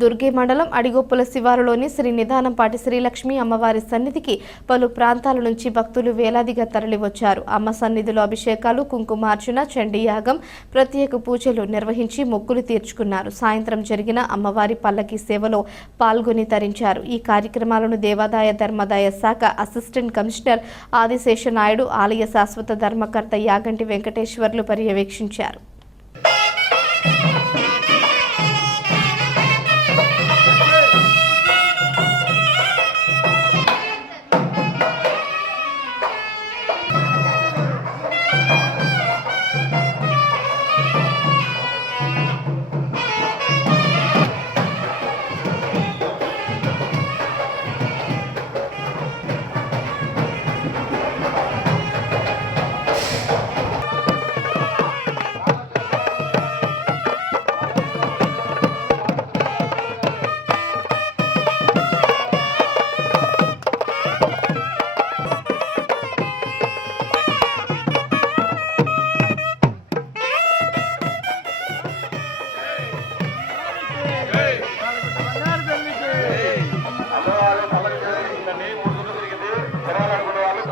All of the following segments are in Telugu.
దుర్గి మండలం అడిగొప్పుల శివారులోని శ్రీ నిదానంపాటి శ్రీలక్ష్మి అమ్మవారి సన్నిధికి పలు ప్రాంతాల నుంచి భక్తులు వేలాదిగా తరలివచ్చారు. అమ్మ సన్నిధిలో అభిషేకాలు కుంకుమార్చన చండీయాగం ప్రత్యేక పూజలు నిర్వహించి మొక్కులు తీర్చుకున్నారు. సాయంత్రం జరిగిన అమ్మవారి పల్లకి సేవలో పాల్గొని తరించారు. ఈ కార్యక్రమాలను దేవాదాయ ధర్మాదాయ శాఖ అసిస్టెంట్ కమిషనర్ ఆదిశేష నాయుడు ఆలయ శాశ్వత ధర్మకర్త యాగంటి వెంకటేశ్వర్లు పర్యవేక్షించారు.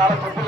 তারা